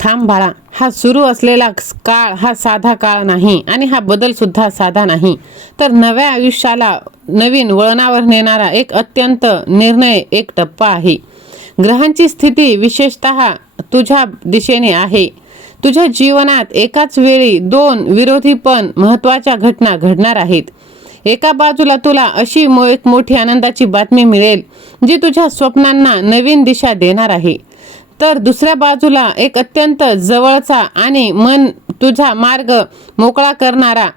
थांब बाळा, हा सुरू असलेला काळ हा साधा काळ नाही आणि हा बदल सुद्धा साधा नाही, तर नव्या आयुष्याला नवीन वळणावर नेणारा एक अत्यंत निर्णय एक टप्पा आहे. ग्रहांची स्थिती विशेषतः तुझ्या दिशेने आहे. तुझ्या जीवनात एकाच वेळी दोन विरोधी पण महत्त्वाच्या घटना घडणार आहेत. एका बाजूला तुला अशी एक मोठी आनंदाची बातमी मिळेल जी तुझ्या स्वप्नांना नवीन दिशा देणार आहे, तर दुसऱ्या बाजूला एक अत्यंत जवळचा आणि मन तुझा मार्ग मोकळा करणारा,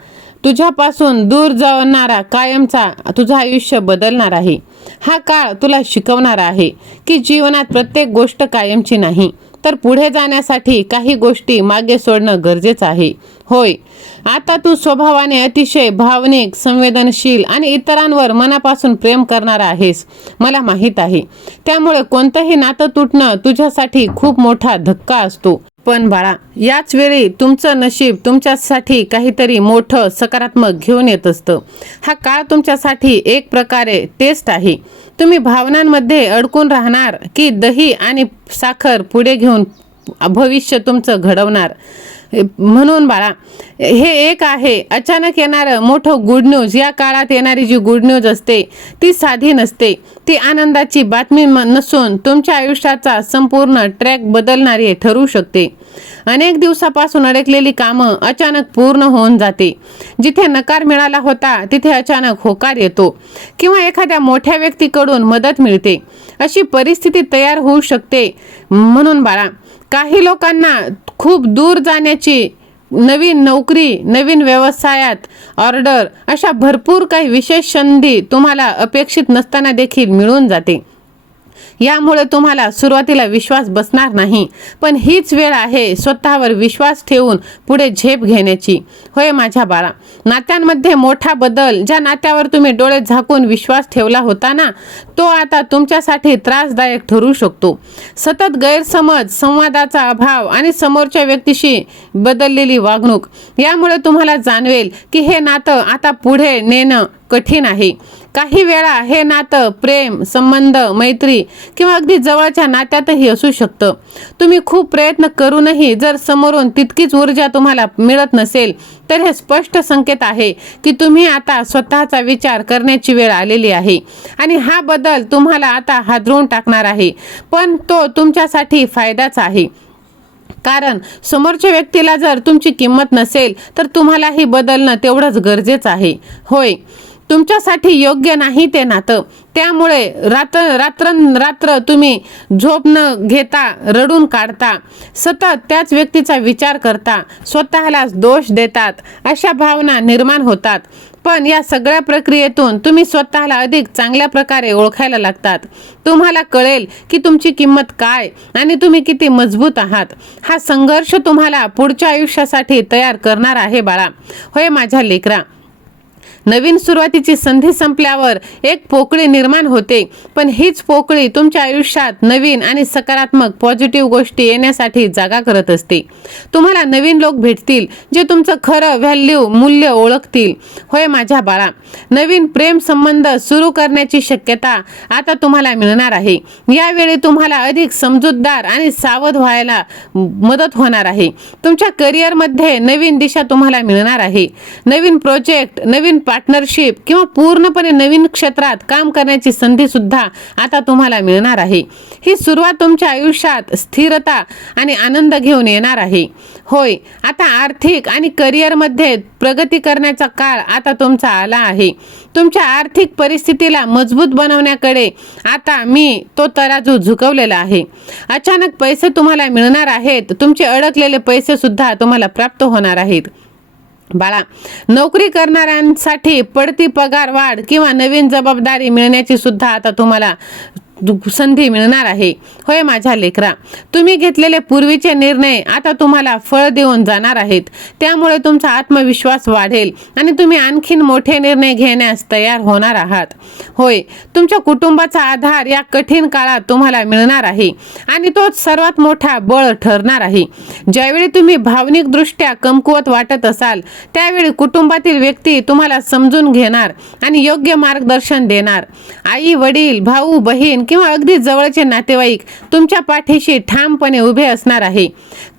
तुझ्यापासून दूर जाणारा कायमचा तुझं आयुष्य बदलणार आहे. हा काळ तुला शिकवणार आहे की जीवनात प्रत्येक गोष्ट कायमची नाही, तर पुढे जाण्यासाठी काही गोष्टी मागे सोडणं गरजेचं आहे. होय, आता तू स्वभावाने अतिशय भावनिक, संवेदनशील आणि इतरांवर मनापासून प्रेम करणारा आहेस, मला माहीत आहे. त्यामुळे कोणतंही नातं तुटणं तुझ्यासाठी खूप मोठा धक्का असतो. पण बाळा, याच वेळी तुमचं नशीब तुमच्यासाठी काहीतरी मोठं सकारात्मक घेऊन येत असतं. हा काळ तुमच्यासाठी एक प्रकारे टेस्ट आहे. तुम्ही भावनांमध्ये अडकून राहणार की दही आणि साखर पुढे घेऊन भविष्य तुमचं घडवणार. म्हणून बाळा, हे एक आहे अचानक येणारं मोठं गुड न्यूज. या काळात येणारी जी गुड न्यूज असते ती साधी नसते, ती आनंदाची बातमी नसून तुमच्या आयुष्याचा संपूर्ण ट्रॅक बदलणारी ठरू शकते. अनेक दिवसापासून अडकलेली कामं अचानक पूर्ण होऊन जाते. जिथे नकार मिळाला होता तिथे अचानक होकार येतो किंवा एखाद्या मोठ्या व्यक्तीकडून मदत मिळते. अशी परिस्थिती तयार होऊ शकते. म्हणून बाळा, काही लोकांना खूप दूर जाण्याची, नवीन नोकरी, नवीन व्यवसायात ऑर्डर, अशा भरपूर काही विशेष संधी तुम्हाला अपेक्षित नसताना देखील मिळून जाते. यामुळे तुम्हाला सुरुवातीला विश्वास बसणार नाही, पण हीच वेळ आहे स्वतःवर विश्वास ठेवून पुढे झेप घेण्याची. होय माझ्या बाळा, नात्यांमध्ये मोठा बदल. ज्या नात्यावर तुम्ही डोळे झाकून विश्वास ठेवला होता ना, तो आता तुमच्यासाठी त्रासदायक ठरू शकतो. सतत गैरसमज, संवादाचा अभाव आणि समोरच्या व्यक्तीशी बदललेली वागणूक यामुळे तुम्हाला जाणवेल की हे नातं आता पुढे नेणं कठीण आहे. काही वेळा हे नातं प्रेम, संबंध, मैत्री किंवा अगदी जवळच्या नात्यातही असू शकतं. तुम्ही खूप प्रयत्न करूनही जर समोरून तितकीच ऊर्जा तुम्हाला मिळत नसेल, तर हे स्पष्ट संकेत आहे की तुम्ही आता स्वतःचा विचार करण्याची वेळ आलेली आहे आणि हा बदल तुम्हाला आता हादरवून टाकणार आहे, पण तो तुमच्यासाठी फायद्याचा आहे. कारण समोरच्या व्यक्तीला जर तुमची किंमत नसेल, तर तुम्हालाही बदलणं तेवढंच गरजेचं आहे. होय, तुमच्यासाठी योग्य नाही ते नातं. त्यामुळे रात्र तुम्ही झोप न घेता रडून काढता, सतत त्याच व्यक्तीचा विचार करता, स्वतःलाच दोष देतात, अशा भावना निर्माण होतात. पण या सगळ्या प्रक्रियेतून तुम्ही स्वतःला अधिक चांगल्या प्रकारे ओळखायला लागतात. तुम्हाला कळेल की तुमची किंमत काय आणि तुम्ही किती मजबूत आहात. हा संघर्ष तुम्हाला पुढच्या आयुष्यासाठी तयार करणार आहे बाळा. होय माझ्या लेकरा, नवीन सुरुवातीची संधी संपल्यावर एक पोकळी निर्माण होते, पण हीच पोकळी तुमच्या आयुष्यात नवीन आणि सकारात्मक पॉझिटिव्ह गोष्टी येण्यासाठी जागा करत असते. तुम्हाला नवीन लोक भेटतील जे तुमचं खरं मूल्य ओळखतील. होय माझ्या बाळा, नवीन प्रेम संबंध सुरू करण्याची शक्यता आता तुम्हाला मिळणार आहे. यावेळी तुम्हाला अधिक समजूतदार आणि सावध व्हायला मदत होणार आहे. तुमच्या करिअरमध्ये नवीन दिशा तुम्हाला मिळणार आहे. नवीन प्रोजेक्ट, नवीन पार्टनरशिप किंवा पूर्णपणे नवीन क्षेत्रात काम करण्याची संधी सुद्धा आता तुम्हाला मिळणार आहे. ही सुरुवात तुमच्या आयुष्यात स्थिरता आणि आनंद घेऊन येणार आहे. होय, आता आर्थिक आणि करिअरमध्ये प्रगती करण्याचा काळ आता तुमचा आला आहे. तुमच्या आर्थिक परिस्थितीला मजबूत बनवण्याकडे आता मी तो तराजू झुकवलेला आहे. अचानक पैसे तुम्हाला मिळणार आहेत. तुमचे अडकलेले पैसे सुद्धा तुम्हाला प्राप्त होणार आहेत. बाळा, नोकरी करणाऱ्यांसाठी पडती पगार वाढ किंवा नवीन जबाबदारी मिळण्याची सुद्धा आता तुम्हाला संधी मिळणार आहे. होय माझ्या लेकरा, तुम्ही घेतलेले पूर्वीचे निर्णय आता तुम्हाला फळ देऊन जाणार आहेत. त्यामुळे तुमचा आत्मविश्वास वाढेल आणि तुम्ही आणखीन मोठे निर्णय घेण्यास तयार होणार आहात. होय, तुमच्या कुटुंबाचा आधार या कठीण काळात तुम्हाला मिळणार आहे आणि तोच सर्वात मोठा बळ ठरणार आहे. ज्यावेळी तुम्ही भावनिकदृष्ट्या कमकुवत वाटत असाल, त्यावेळी कुटुंबातील व्यक्ती तुम्हाला समजून घेणार आणि योग्य मार्गदर्शन देणार. आई, वडील, भाऊ, बहीण किंवा अगदी जवळचे नातेवाईक तुमच्या पाठीशी ठामपणे उभे असणार आहे.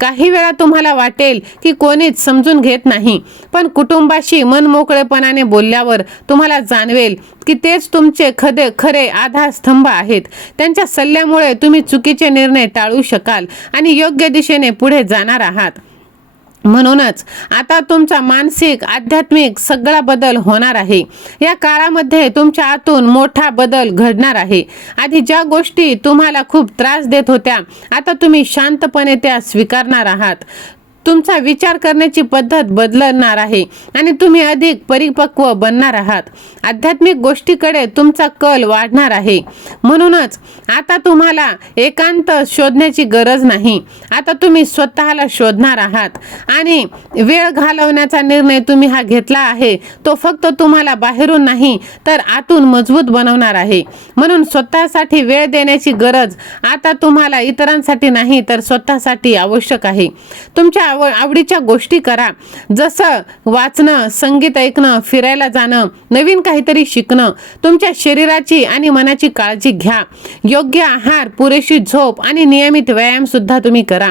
काही वेळा तुम्हाला वाटेल की कोणीच समजून घेत नाही, पण कुटुंबाशी मनमोकळेपणाने बोलल्यावर तुम्हाला जाणवेल की तेच तुमचे खरे आधारस्तंभ आहेत. त्यांच्या सल्ल्यामुळे तुम्ही चुकीचे निर्णय टाळू शकाल आणि योग्य दिशेने पुढे जाणार आहात. म्हणूनच आता तुमचा मानसिक, आध्यात्मिक सगळा बदल होणार आहे. या काळामध्ये तुमच्या आतून मोठा बदल घडणार आहे. आधी ज्या गोष्टी तुम्हाला खूप त्रास देत होत्या, आता तुम्ही शांतपणे त्या स्वीकारणार आहात. तुमचा विचार करण्याची पद्धत बदलणार आहे आणि तुम्ही अधिक परिपक्व बनणार आहात. आध्यात्मिक गोष्टीकडे तुमचा कल वाढणार आहे. म्हणूनच आता तुम्हाला एकांत शोधण्याची गरज नाही. आता तुम्ही स्वतःला शोधणार आहात आणि वेळ घालवण्याचा निर्णय तुम्ही हा घेतला आहे, तो फक्त तुम्हाला बाहेरून नाही तर आतून मजबूत बनवणार आहे. म्हणून स्वतःसाठी वेळ देण्याची गरज आता तुम्हाला इतरांसाठी नाही तर स्वतःसाठी आवश्यक आहे. तुमच्या आवडीच्या गोष्टी करा, जसं वाचणं, संगीत ऐकणं, फिरायला जाणं, नवीन काहीतरी शिकणं. तुमच्या शरीराची आणि मनाची काळजी घ्या. योग्य आहार, पुरेशी झोप आणि नियमित व्यायाम सुद्धा तुम्ही करा.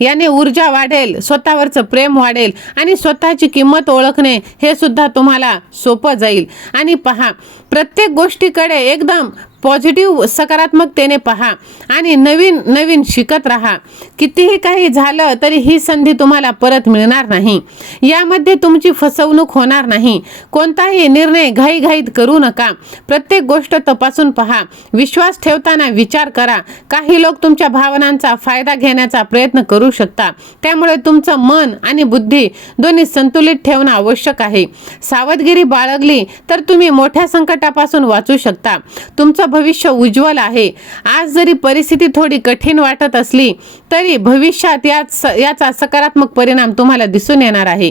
याने ऊर्जा वाढेल, स्वतःवरचं प्रेम वाढेल आणि स्वतःची किंमत ओळखणे हे सुद्धा तुम्हाला सोपं जाईल. आणि पहा, प्रत्येक गोष्टीकडे एकदम पॉझिटिव्ह सकारात्मकतेने पहा आणि नवीन नवीन शिकत राहा. कितीही काही झालं तरी ही संधी तुम्हाला परत मिळणार नाही. यामध्ये तुमची फसवणूक होणार नाही. कोणताही निर्णय घाईघाईत करू नका. प्रत्येक गोष्ट तपासून पहा. विश्वास ठेवताना विचार करा. काही लोक तुमच्या भावनांचा फायदा घेण्याचा प्रयत्न करू शकता. त्यामुळे तुमचं मन आणि बुद्धी दोन्ही संतुलित ठेवणं आवश्यक आहे. सावधगिरी बाळगली तर तुम्ही मोठ्या संकटापासून वाचू शकता. तुमचं भविष्य उज्ज्वल आहे. आज जरी परिस्थिती थोडी कठीण वाटत असली तरी भविष्यात याचा सकारात्मक परिणाम तुम्हाला दिसून येणार आहे.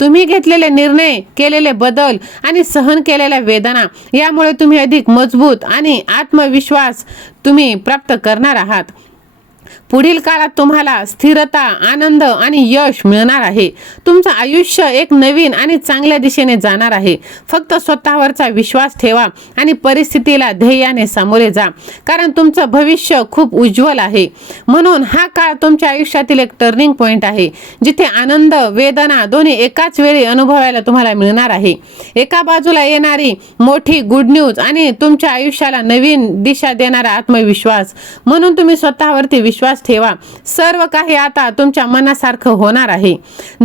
तुम्ही घेतलेले निर्णय, केलेले बदल आणि सहन केलेल्या वेदना यामुळे तुम्ही अधिक मजबूत आणि आत्मविश्वास तुम्ही प्राप्त करणार आहात. पुढील काळात तुम्हाला स्थिरता, आनंद आणि यश मिळणार आहे. तुमचं आयुष्य एक नवीन आणि चांगल्या दिशेने जाणार आहे. फक्त स्वतःवरचा विश्वास ठेवा आणि परिस्थितीला ध्येयाने सामोरे जा, कारण तुमचं भविष्य खूप उज्ज्वल आहे. म्हणून हा काळ तुमच्या आयुष्यातील एक टर्निंग पॉइंट आहे, जिथे आनंद, वेदना दोन्ही एकाच वेळी अनुभवायला तुम्हाला मिळणार आहे. एका बाजूला येणारी मोठी गुड न्यूज आणि तुमच्या आयुष्याला नवीन दिशा देणारा आत्मविश्वास. म्हणून तुम्ही स्वतःवरती विश्वास ठेवा. सर्व काही आता तुमच्या मनासारखं होणार आहे.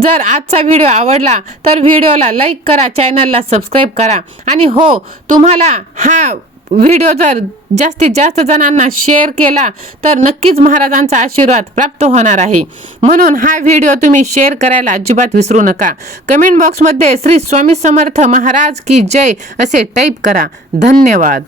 जर आजचा व्हिडिओ आवडला तर व्हिडिओला लाईक करा, चॅनलला सबस्क्राईब करा आणि हो, तुम्हाला हा व्हिडिओ जर जास्तीत जास्त जणांना शेअर केला तर नक्कीच महाराजांचा आशीर्वाद प्राप्त होणार आहे. म्हणून हा व्हिडिओ तुम्ही शेअर करायला अजिबात विसरू नका. कमेंट बॉक्समध्ये श्री स्वामी समर्थ महाराज की जय असे टाईप करा. धन्यवाद.